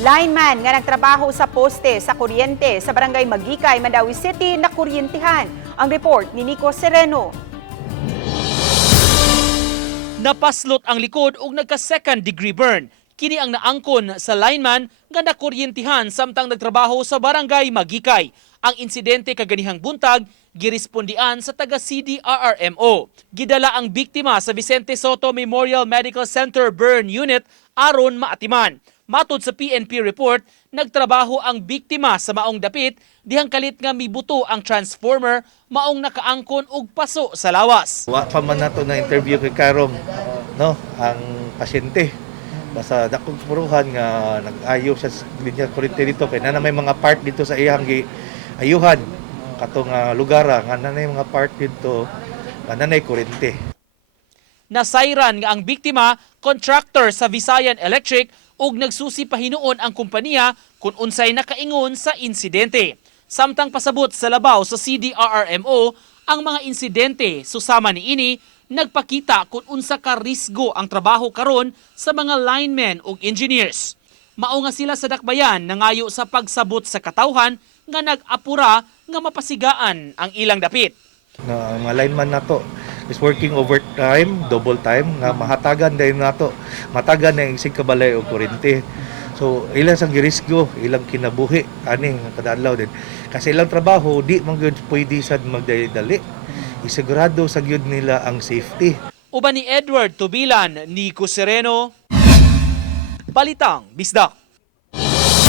Lineman nga nagtrabaho sa poste sa kuryente sa barangay Magikay, Mandawi City na kuryentihan. Ang report ni Nico Sereno. Napaslot ang likod ug nagka-second degree burn. Kini ang naangkon sa lineman nga nakuryentihan samtang nagtrabaho sa barangay Magikay. Ang insidente kaganihang buntag girespondian sa taga CDRRMO. Gidala ang biktima sa Vicente Soto Memorial Medical Center Burn Unit aron maatiman. Matod sa PNP report, nagtrabaho ang biktima sa maong dapit dihang kalit nga mibuto ang transformer maong nakaangkon og paso sa lawas. Wa pa man nato na interview kay Karong, no, ang pasyente. Basta dakong puruhan nga nag-ayo siya sa linya kuryente dito kay na may mga part dito sa iyang ayuhan katong lugar nga nanay mga part dito nga nanay kuryente. Nasayran nga ang biktima contractor sa Visayan Electric ug nagsusi pa hinuon ang kumpanya kung unsay nakaingon sa insidente. Samtang pasabot sa labaw sa CDRRMO ang mga insidente susama niini nagpakita kung unsa ka risgo ang trabaho karon sa mga linemen ug engineers. Mao nga sila sa dakbayan nangayo sa pagsabot sa katawhan nga nag-apura nga mapasigaan ang ilang dapit. Ang mga lineman nato is working overtime, double time nga mahatagan dahil nato. Matagan na yung isig kabalay o kuryente. So ilang sang girisgo, ilang kinabuhi ani kada adlaw din. Kasi ilang trabaho di man gyud pwede sad magdali. Isigurado sa gyud nila ang safety. Uban ni Edward Tubilan, Nico Sereno, Balitang Bisdak.